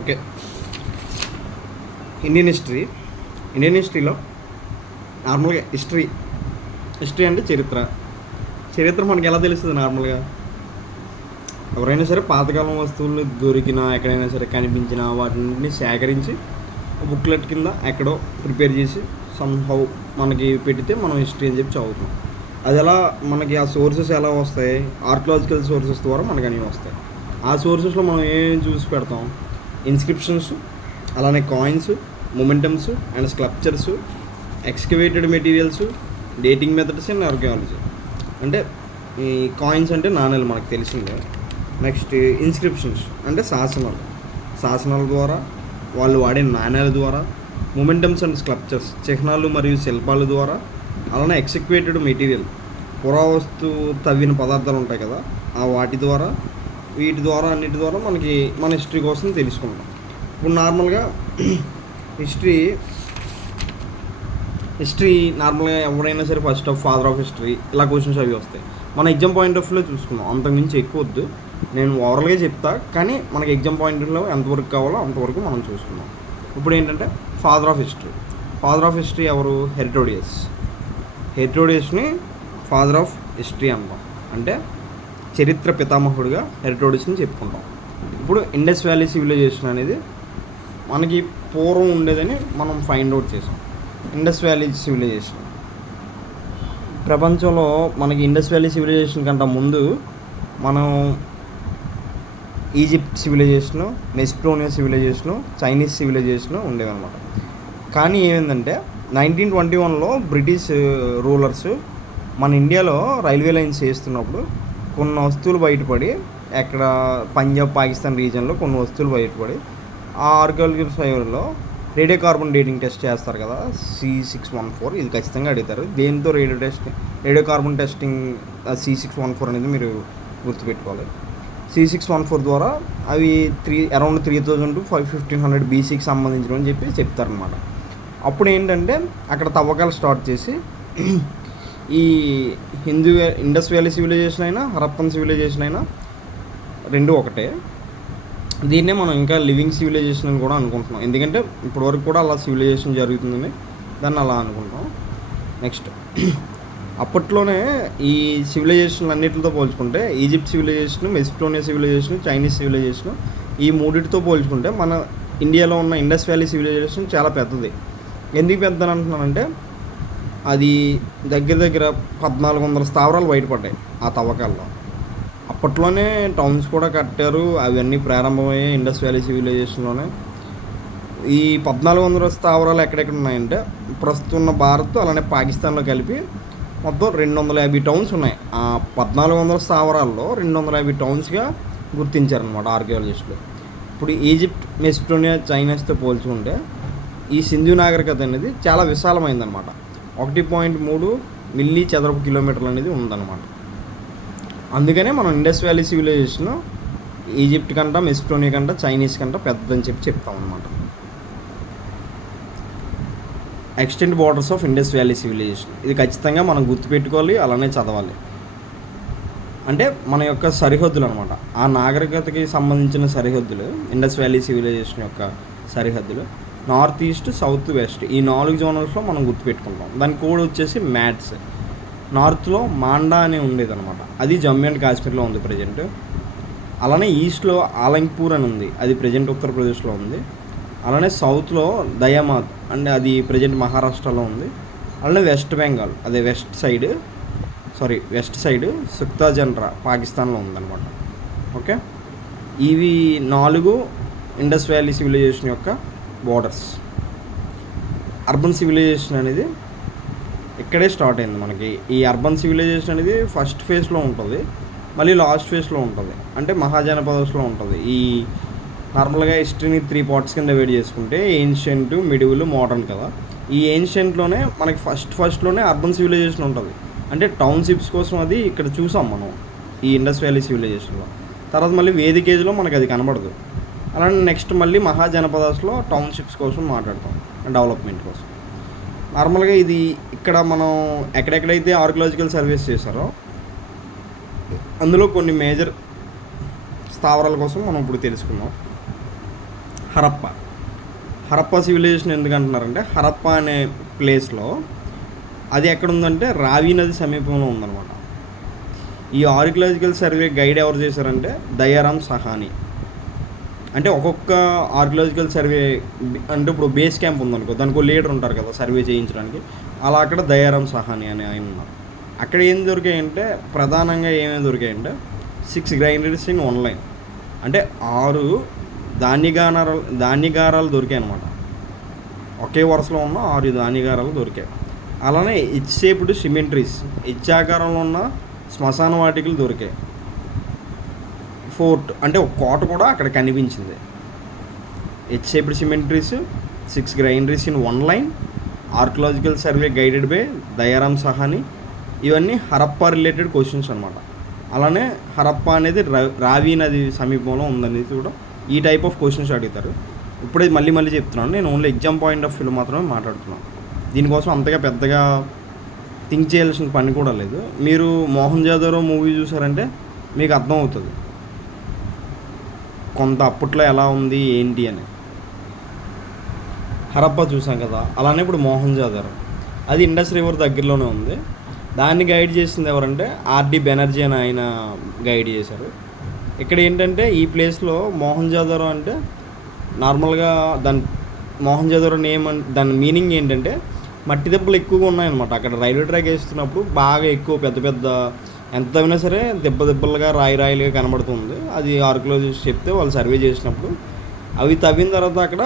Okay. Indian హిస్టరీలో నార్మల్గా history అంటే చరిత్ర మనకి ఎలా తెలుస్తుంది? నార్మల్గా ఎవరైనా సరే పాతకాలం వస్తువులు దొరికినా, ఎక్కడైనా సరే కనిపించినా వాటిని సేకరించి బుక్లెట్ కింద ఎక్కడో ప్రిపేర్ చేసి సంహౌ మనకి పెడితే మనం హిస్టరీ అని చెప్పి చదువుతాం. అది ఎలా మనకి ఆ సోర్సెస్ ఎలా వస్తాయి? ఆర్కియలాజికల్ సోర్సెస్ ద్వారా మనకు అన్నీ వస్తాయి. ఆ సోర్సెస్లో మనం ఏం చూసి పెడతాం? ఇన్స్క్రిప్షన్స్, అలానే coins, monuments and sculptures, excavated materials, dating methods and archaeology. అంటే ఈ కాయిన్స్ అంటే నాణేలు మనకు తెలిసిందే. నెక్స్ట్ ఇన్స్క్రిప్షన్స్ అంటే శాసనాల ద్వారా, వాళ్ళు వాడే నాణేల ద్వారా, మొమెంటమ్స్ అండ్ స్కల్ప్చర్స్ చిహ్నాలు మరియు శిల్పాల ద్వారా, అలానే ఎక్స్కవేటెడ్ మెటీరియల్ పురావస్తు తవ్విన పదార్థాలు ఉంటాయి కదా, ఆ వాటి ద్వారా, అన్నిటి ద్వారా మనకి మన హిస్టరీ కోసం తెలుసుకుంటాం. ఇప్పుడు నార్మల్గా హిస్టరీ నార్మల్గా ఎవరైనా సరే ఫస్ట్ ఫాదర్ ఆఫ్ హిస్టరీ ఇలా క్వశ్చన్స్ అవి వస్తాయి. మన ఎగ్జామ్ పాయింట్ ఆఫ్ వ్యూలో చూసుకుందాం. అంతకుమించి ఎక్కువ వద్దు, నేను ఓవరాల్గా చెప్తా, కానీ మనకి ఎగ్జామ్ పాయింట్ ఆఫ్ వ్యూలో ఎంతవరకు కావాలో అంతవరకు మనం చూసుకుందాం. ఇప్పుడు ఏంటంటే ఫాదర్ ఆఫ్ హిస్టరీ ఎవరు? హెరిటోడియస్ని ఫాదర్ ఆఫ్ హిస్టరీ అంటాం. అంటే చరిత్ర పితామహుడిగా హెరిటోడియస్ని చెప్పుకుంటాం. ఇప్పుడు ఇండస్ వ్యాలీ సివిలైజేషన్ అనేది మనకి పూర్వం ఉండేదని మనం ఫైండ్ అవుట్ చేసాం. ఇండస్ వ్యాలీ సివిలైజేషన్ ప్రపంచంలో మనకి ఇండస్ వ్యాలీ సివిలైజేషన్ కంటే ముందు మనం Egypt civilization, Mesopotamia civilization, Chinese civilization ఉండేవన్నమాట. కానీ ఏమైందంటే 1921లో బ్రిటిష్ రూలర్స్ మన ఇండియాలో రైల్వే లైన్స్ చేస్తున్నప్పుడు కొన్ని వస్తువులు బయటపడి, ఎక్కడ పంజాబ్ పాకిస్తాన్ రీజియన్లో కొన్ని వస్తువులు బయటపడి, ఆ ఆర్కియాలజికల్ సైవర్లో రేడియో కార్బన్ డేటింగ్ టెస్ట్ చేస్తారు కదా, C614. ఇది ఖచ్చితంగా అడుగుతారు. దేంతో రేడియో కార్బన్ టెస్టింగ్ C614 అనేది మీరు గుర్తుపెట్టుకోవాలి. C614 ద్వారా అవి అరౌండ్ 3000 to 1500 BCకి సంబంధించిన అని చెప్పి చెప్తారనమాట. అప్పుడు ఏంటంటే అక్కడ తవ్వకాలు స్టార్ట్ చేసి ఈ ఇండస్ వ్యాలీ సివిలైజేషన్ అయినా, హరప్పన్ సివిలైజేషన్ అయినా రెండు ఒకటే. దీన్నే మనం ఇంకా లివింగ్ సివిలైజేషన్ అని కూడా అనుకుంటున్నాం, ఎందుకంటే ఇప్పటివరకు కూడా అలా సివిలైజేషన్ జరుగుతుందని దాన్ని అలా అనుకుంటాం. నెక్స్ట్ అప్పట్లోనే ఈ సివిలైజేషన్ అన్నిటితో పోల్చుకుంటే Egypt civilization, Mesopotamia civilization, Chinese civilization, ఈ మూడింటితో పోల్చుకుంటే మన ఇండియాలో ఉన్న ఇండస్ వ్యాలీ సివిలైజేషన్ చాలా పెద్దది. ఎందుకు పెద్దది అంటున్నానంటే అది దగ్గర 1400 స్థావరాలు బయటపడ్డాయి ఆ తవ్వకాల్లో. అప్పట్లోనే టౌన్స్ కూడా కట్టారు, అవన్నీ ప్రారంభమయ్యాయి ఇండస్ వ్యాలీ సివిలైజేషన్లోనే. ఈ 1400 స్థావరాలు ఎక్కడెక్కడ ఉన్నాయంటే ప్రస్తుతం ఉన్న భారత్ అలానే పాకిస్తాన్లో కలిపి మొత్తం 250 టౌన్స్ ఉన్నాయి. ఆ 1400 స్థావరాల్లో 250 టౌన్స్గా గుర్తించారనమాట ఆర్కియాలజిస్టులు. ఇప్పుడు ఈజిప్ట్, మెస్ప్రోనియా, చైనాస్తో పోల్చుకుంటే ఈ సింధు నాగరికత అనేది చాలా విశాలమైందనమాట. 1.3 మిల్లీ చదరపు కిలోమీటర్లు అనేది ఉందన్నమాట. అందుకనే మనం ఇండస్ వ్యాలీ సివిలైజేషన్ ఈజిప్ట్ కంట, మెస్ప్రోనియా కంట, చైనీస్ కంట పెద్దదని చెప్తాం అనమాట. Extent borders of Indus valley civilisation, ఇది ఖచ్చితంగా మనం గుర్తుపెట్టుకోవాలి, అలానే చదవాలి. అంటే మన యొక్క సరిహద్దులు అనమాట, ఆ నాగరికతకి సంబంధించిన సరిహద్దులు, ఇండస్ వ్యాలీ సివిలైజేషన్ యొక్క సరిహద్దులు నార్త్ ఈస్ట్, సౌత్, వెస్ట్, ఈ 4 జోనల్స్లో మనం గుర్తుపెట్టుకుంటాం. దాని కోడ్ వచ్చేసి మ్యాట్స్. నార్త్లో మాండా అని ఉండేది అనమాట, అది జమ్మూ అండ్ కాశ్మీర్లో ఉంది ప్రజెంట్. అలానే ఈస్ట్లో ఆలంగ్పూర్ అని ఉంది, అది ప్రజెంట్ ఉత్తరప్రదేశ్లో ఉంది. అలానే సౌత్లో దయామాత్ అంటే అది ప్రజెంట్ మహారాష్ట్రలో ఉంది. అలానే వెస్ట్ బెంగాల్, అదే వెస్ట్ సైడ్ సుక్తాజన్రా పాకిస్తాన్లో ఉందన్నమాట. ఓకే, ఇవి 4 ఇండస్ వ్యాలీ సివిలైజేషన్ యొక్క బోర్డర్స్. అర్బన్ సివిలైజేషన్ అనేది ఇక్కడే స్టార్ట్ అయింది మనకి. ఈ అర్బన్ సివిలైజేషన్ అనేది ఫస్ట్ ఫేజ్లో ఉంటుంది, మళ్ళీ లాస్ట్ ఫేజ్లో ఉంటుంది, అంటే మహాజనపదస్లో ఉంటుంది. ఈ నార్మల్గా హిస్టరీని 3 పార్ట్స్ కింద డివైడ్ చేసుకుంటే ఏన్షియంట్, మిడివల్, మోడర్న్ కదా. ఈ ఏన్షియంట్లోనే మనకి ఫస్ట్లోనే అర్బన్ సివిలైజేషన్ ఉంటుంది, అంటే టౌన్షిప్స్ కోసం. అది ఇక్కడ చూసాం మనం ఈ ఇండస్ వ్యాలీ సివిలైజేషన్లో. తర్వాత మళ్ళీ వేదిక ఏజ్లో మనకి అది కనబడదు. అలానే నెక్స్ట్ మళ్ళీ మహాజనపదాస్లో టౌన్షిప్స్ కోసం మాట్లాడతాం, డెవలప్మెంట్ కోసం. నార్మల్గా ఇది ఇక్కడ మనం ఎక్కడెక్కడైతే ఆర్కియలాజికల్ సర్వేస్ చేశారో అందులో కొన్ని మేజర్ స్థావరాల కోసం మనం ఇప్పుడు తెలుసుకుందాం. హరప్ప. హరప్ప సివిలైజేషన్ ఎందుకు అంటున్నారంటే, హరప్ప అనే ప్లేస్లో అది ఎక్కడుందంటే రావి నది సమీపంలో ఉందన్నమాట. ఈ ఆర్కియలాజికల్ సర్వే గైడ్ ఎవరు చేశారంటే దయారాం సహాని. అంటే ఒక్కొక్క ఆర్కియలాజికల్ సర్వే అంటే ఇప్పుడు బేస్ క్యాంప్ ఉందనుకో, దానికి లీడర్ ఉంటారు కదా సర్వే చేయించడానికి, అలా అక్కడ దయారాం సహాని అని ఆయన ఉన్నారు. అక్కడ ఏం దొరికాయంటే, ప్రధానంగా ఏమేమి దొరికాయంటే 6 గ్రైనరీస్ ఇన్ 1 లైన్, అంటే 6 ధాన్యగారాలు దొరికాయి అన్నమాట. ఒకే వరుసలో ఉన్న 6 ధాన్యగారాలు దొరికాయి. అలానే హెచ్ షేప్డ్ సిమెంట్రీస్, హెచ్చాకారంలో ఉన్న శ్మశాన వాటికలు దొరికాయి. ఫోర్ట్ అంటే ఒక కోట కూడా అక్కడ కనిపించింది. H shaped cemeteries, 6 granaries in 1 line, archaeological survey guided by Dayaram Sahni. ఇవన్నీ హరప్పా రిలేటెడ్ క్వశ్చన్స్ అనమాట. అలానే హరప్పా అనేది రావి నది సమీపంలో ఉందనేది కూడా ఈ టైప్ ఆఫ్ క్వశ్చన్స్ అడుగుతారు. ఇప్పుడే మళ్ళీ చెప్తున్నాను, నేను only exam point of view మాత్రమే మాట్లాడుతున్నాను. దీనికోసం అంతగా పెద్దగా థింక్ చేయాల్సిన పని కూడా లేదు. మీరు మోహన్ జాదవ్ మూవీ చూసారంటే మీకు అర్థమవుతుంది కొంత అప్పట్లో ఎలా ఉంది ఏంటి అని. హరప్పా చూసాం కదా, అలానే ఇప్పుడు మోహన్ జాదవ్, అది ఇండస్ రివర్ దగ్గరలోనే ఉంది. దాన్ని గైడ్ చేసింది ఎవరంటే ఆర్డి బెనర్జీ అని ఆయన గైడ్ చేశారు. ఇక్కడ ఏంటంటే ఈ ప్లేస్లో మోహన్ జాదవ్ అంటే నార్మల్గా మోహన్ జాదవ్ నేమ్ దాని మీనింగ్ ఏంటంటే మట్టి దెబ్బలు ఎక్కువగా ఉన్నాయన్నమాట. అక్కడ రైల్వే ట్రాక్ వేస్తున్నప్పుడు బాగా ఎక్కువ పెద్ద ఎంత అయినా సరే దెబ్బలుగా రాయిలుగా కనబడుతుంది. అది ఆర్కియాలజిస్ట్ చెప్తే వాళ్ళు సర్వే చేసినప్పుడు అవి తవ్విన తర్వాత అక్కడ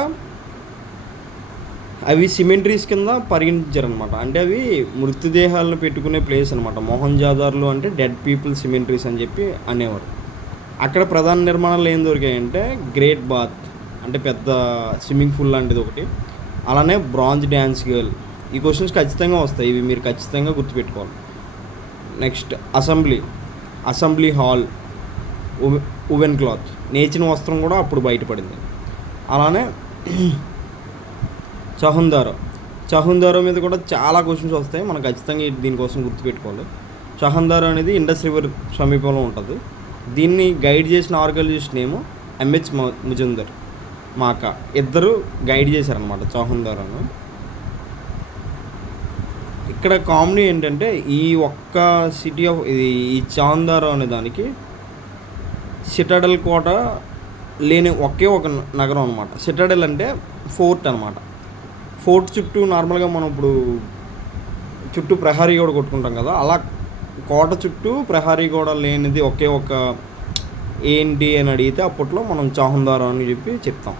అవి సిమెంట్రీస్ కింద పరిగణించారనమాట. అంటే అవి మృతదేహాలను పెట్టుకునే ప్లేస్ అనమాట. మోహన్ జాదార్లు అంటే డెడ్ పీపుల్ సిమెంట్రీస్ అని చెప్పి అనేవారు. అక్కడ ప్రధాన నిర్మాణాలు ఏం దొరికాయంటే గ్రేట్ బాత్ అంటే పెద్ద స్విమ్మింగ్ పూల్ లాంటిది ఒకటి, అలానే బ్రాంజ్ డ్యాన్స్ గర్ల్. ఈ క్వశ్చన్స్ ఖచ్చితంగా వస్తాయి, ఇవి మీరు ఖచ్చితంగా గుర్తుపెట్టుకోవాలి. Next assembly hall, woven cloth, నేచిన వస్త్రం కూడా అప్పుడు బయటపడింది. అలానే చహుందారో మీద కూడా చాలా క్వశ్చన్స్ వస్తాయి, మనం ఖచ్చితంగా దీనికోసం గుర్తుపెట్టుకోవాలి. చహుందారో అనేది ఇండస్ రివర్ సమీపంలో ఉంటుంది. దీన్ని గైడ్ చేసిన ఆర్కియాలజిస్ట్ నేమో ఎంహెచ్ ముజుందర్ మాకా, ఇద్దరు గైడ్ చేశారనమాట చహుందారోను. ఇక్కడ కామెడీ ఏంటంటే ఈ ఒక్క సిటీ ఆఫ్ ఈ చాందారో అనే దానికి సిటాడెల్ కోట లేని ఒకే ఒక నగరం అనమాట. సిటాడెల్ అంటే ఫోర్ట్ అనమాట. ఫోర్ట్ చుట్టూ నార్మల్గా మనం ఇప్పుడు చుట్టూ ప్రహరీ గోడ కొట్టుకుంటాం కదా, అలా కోట చుట్టూ ప్రహరీ గోడ లేనిది ఒకే ఒక ఏంటి అని అడిగితే అప్పట్లో మనం చహుందారో అని చెప్తాం.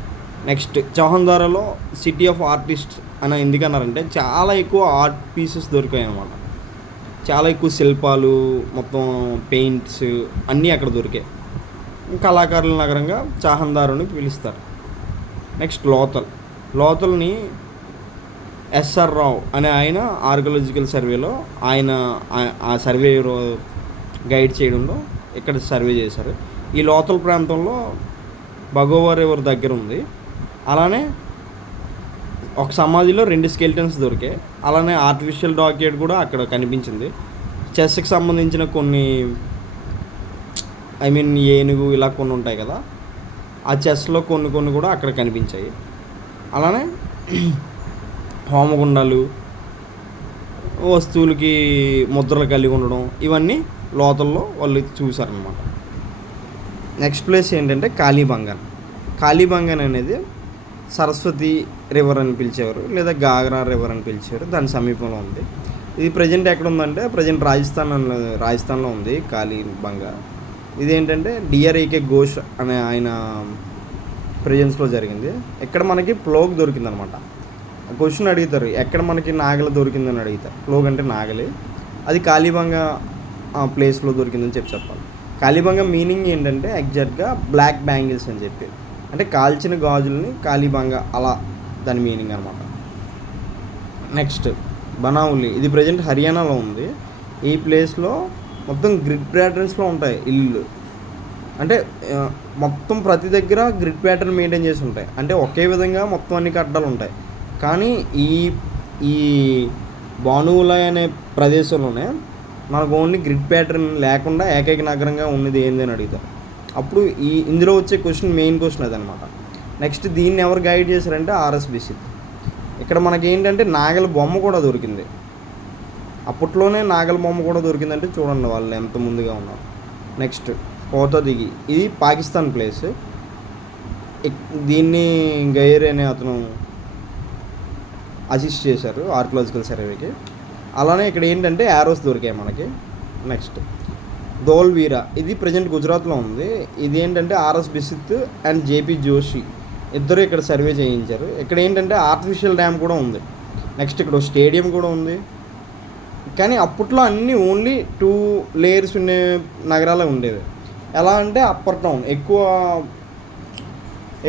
నెక్స్ట్ చహుందారోలో సిటీ ఆఫ్ ఆర్టిస్ట్ అని ఎందుకన్నారంటే చాలా ఎక్కువ ఆర్ట్ పీసెస్ దొరికాయి అన్నమాట. చాలా ఎక్కువ శిల్పాలు, మొత్తం పెయింట్స్ అన్నీ అక్కడ దొరికాయి. కళాకారుల నగరంగా చహుందారోని పిలుస్తారు. నెక్స్ట్ లోతల్ని ఎస్ఆర్ రావు అనే ఆయన ఆర్కియాలజికల్ సర్వేలో ఆ సర్వే గైడ్ చేయడంలో ఇక్కడ సర్వే చేశారు. ఈ లోతల్ ప్రాంతంలో భగోవా రివర్ దగ్గర ఉంది. అలానే ఒక సమాధిలో 2 స్కెల్టన్స్ దొరికాయి. అలానే ఆర్టిఫిషియల్ డాక్యుమెంట్ కూడా అక్కడ కనిపించింది. చెస్కి సంబంధించిన కొన్ని ఏనుగు ఇలా కొన్ని ఉంటాయి కదా, ఆ చెస్లో కొన్ని కూడా అక్కడ కనిపించాయి. అలానే హోమగుండాలు, వస్తువులకి ముద్రలు కలిగి ఉండడం, ఇవన్నీ లోతల్లో వాళ్ళు చూసారనమాట. నెక్స్ట్ ప్లేస్ ఏంటంటే కాళీబంగన్ అనేది సరస్వతి రివర్ అని పిలిచేవారు, లేదా గాగ్రా రివర్ అని పిలిచేవారు. దాని సమీపంలో ఉంది. ఇది ప్రజెంట్ ఎక్కడ ఉందంటే ప్రజెంట్ రాజస్థాన్లో ఉంది కాళీబంగ. ఇదేంటంటే డిఆర్ఏకే ఘోష్ అనే ఆయన ప్రెజెన్స్లో జరిగింది. ఇక్కడ మనకి ప్లోగ్ దొరికిందనమాట. క్వశ్చన్ అడుగుతారు, ఎక్కడ మనకి నాగలి దొరికిందని అడుగుతారు. ప్లోగ్ అంటే నాగలి, అది కాళీబంగ ప్లేస్లో దొరికిందని చెప్పాలి. కాళీబంగ మీనింగ్ ఏంటంటే ఎగ్జాక్ట్గా బ్లాక్ బ్యాంగిల్స్ అని చెప్పి, అంటే కాల్చిన గాజులని కాళీబంగ, అలా దాని మీనింగ్ అనమాట. నెక్స్ట్ బనావులి, ఇది ప్రజెంట్ హర్యానాలో ఉంది. ఈ ప్లేస్లో మొత్తం గ్రిడ్ ప్యాటర్న్స్లో ఉంటాయి ఇల్లు. అంటే మొత్తం ప్రతి దగ్గర గ్రిడ్ ప్యాటర్న్ మెయింటైన్ చేసి ఉంటాయి. అంటే ఒకే విధంగా మొత్తం అన్ని కట్టడాలు ఉంటాయి. కానీ ఈ బానువులై అనే ప్రదేశంలోనే మనకు ఓన్లీ గ్రిడ్ ప్యాటర్న్ లేకుండా ఏకైక నగరంగా ఉన్నది ఏంది అని అడుగుతారు. అప్పుడు ఇందులో వచ్చే మెయిన్ క్వశ్చన్ అదనమాట. నెక్స్ట్ దీన్ని ఎవరు గైడ్ చేశారంటే ఆర్ఎస్ బిసిత్. ఇక్కడ మనకి ఏంటంటే నాగల బొమ్మ కూడా దొరికింది. అప్పట్లోనే నాగల బొమ్మ కూడా దొరికిందంటే చూడండి వాళ్ళు ఎంత ముందుగా ఉన్నారు. నెక్స్ట్ కోతదిగి, ఇది పాకిస్తాన్ ప్లేస్. దీన్ని గైర్ అనే అతను అసిస్ట్ చేశారు ఆర్కియలాజికల్ సర్వేకి. అలానే ఇక్కడ ఏంటంటే యారోస్ దొరికాయి మనకి. నెక్స్ట్ ధోల్వీరా, ఇది ప్రజెంట్ గుజరాత్లో ఉంది. ఇది ఏంటంటే ఆర్ఎస్ బిసిత్ అండ్ జేపీ జోషి ఇద్దరు ఇక్కడ సర్వే చేయించారు. ఇక్కడ ఏంటంటే ఆర్టిఫిషియల్ డ్యామ్ కూడా ఉంది. నెక్స్ట్ ఇక్కడ స్టేడియం కూడా ఉంది. కానీ అప్పట్లో అన్నీ ఓన్లీ 2 లేయర్స్ ఉండే నగరాలే ఉండేవి. ఎలా అంటే అప్పర్ టౌన్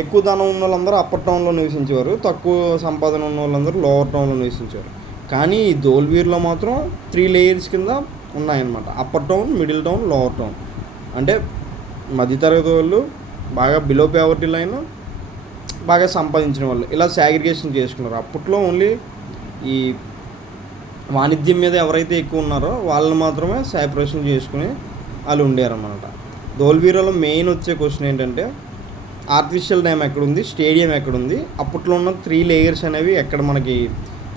ఎక్కువ ధనం ఉన్న వాళ్ళందరూ అప్పర్ టౌన్లో నివసించేవారు, తక్కువ సంపాదన ఉన్న వాళ్ళందరూ లోవర్ టౌన్లో నివసించేవారు. కానీ ఈ ధోల్వీర్లో మాత్రం 3 లేయర్స్ కింద ఉన్నాయన్నమాట. Upper town, middle town, lower town. అంటే మధ్యతరగతి వాళ్ళు, బాగా బిలో పావర్టీ లైన్, బాగా సంపాదించిన వాళ్ళు, ఇలా సాగ్రిగేషన్ చేసుకున్నారు. అప్పట్లో ఓన్లీ ఈ వాణిజ్యం మీద ఎవరైతే ఎక్కువ ఉన్నారో వాళ్ళని మాత్రమే సెపరేషన్ చేసుకుని వాళ్ళు ఉండేరన్నమాట. ధోల్వీరాలో మెయిన్ వచ్చే క్వశ్చన్ ఏంటంటే ఆర్టిఫిషియల్ డ్యామ్ ఎక్కడుంది, స్టేడియం ఎక్కడుంది, అప్పట్లో ఉన్న 3 లేయర్స్ అనేవి ఎక్కడ, మనకి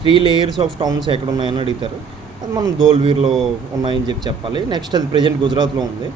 3 లేయర్స్ ఆఫ్ టౌన్స్ ఎక్కడ ఉన్నాయని అడుగుతారు. అది మనం ధోల్వీర్లో ఉన్నాయని చెప్పాలి. నెక్స్ట్ అది ప్రజెంట్ గుజరాత్లో ఉంది.